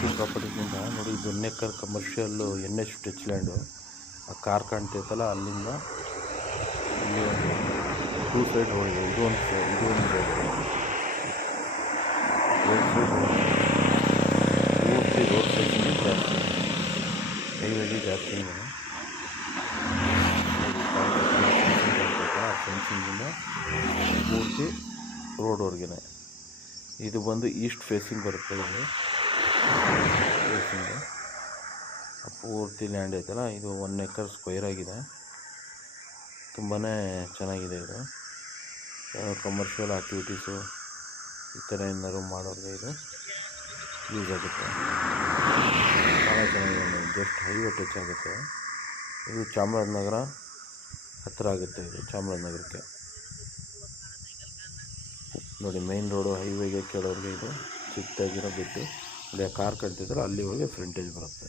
ಲಕ್ಷ್ಮಿ ಪ್ರಾಪರ್ಟೀಸಿಂದ ನೋಡಿ, ಇದು 1 acre commercial NH touch land. ಆ ಕಾರ್ ಕಾಣ್ತೈತಲ್ಲ, ಅಲ್ಲಿಂದ ಇಲ್ಲಿ ಒಂದು 2 ಸೈಡ್ ರೋಡ್ ಇದೆ. ಇದು ಒಂದು ರೋಡ್, ಪೂರ್ತಿ ರೋಡ್ ಸೈಡಿಂದ ಜಾಸ್ತಿ, ಹೈವೇಗೆ ಜಾಸ್ತಿ ಇದೆ. ಫೆನ್ಸಿಂಗಿಂದ ಪೂರ್ತಿ ರೋಡ್ವರೆಗೆ. ಇದು ಬಂದು ಈಸ್ಟ್ ಫೇಸಿಂಗ್ ಬರುತ್ತೆ. ಇಲ್ಲಿ ಫೇಸಿಂಗು ಪೂರ್ತಿ ಲ್ಯಾಂಡ್ ಐತಲ್ಲ, ಇದು 1 ಎಕರ್ ಸ್ಕ್ವೇರ್ ಆಗಿದೆ. ತುಂಬಾ ಚೆನ್ನಾಗಿದೆ. ಇದು ಕಮರ್ಷಿಯಲ್ ಆ್ಯಕ್ಟಿವಿಟೀಸು ಈ ಥರ ಏನಾದ್ರು ಮಾಡೋರಿಗೆ ಇದು ಯೂಸ್ ಆಗುತ್ತೆ. ಭಾಳ ಚೆನ್ನಾಗಿದೆ. ಜಸ್ಟ್ ಹೈವೇ ಟಚ್ ಆಗುತ್ತೆ. ಇದು ಚಾಮರಾಜನಗರ ಹತ್ತಿರ ಆಗುತ್ತೆ. ಇದು ಚಾಮರಾಜನಗರಕ್ಕೆ ನೋಡಿ, ಮೇನ್ ರೋಡು ಹೈವೇಗೆ ಕೇಳೋರಿಗೆ ಇದು ಚಿಕ್ಕದಾಗಿರೋ ಬಿಟ್ಟು ಅಲ್ಲಿ ಕಾರ್ ಕಟ್ತಿದ್ರೆ ಅಲ್ಲಿವರೆಗೆ ಫ್ರಂಟೇಜ್ ಬರುತ್ತೆ.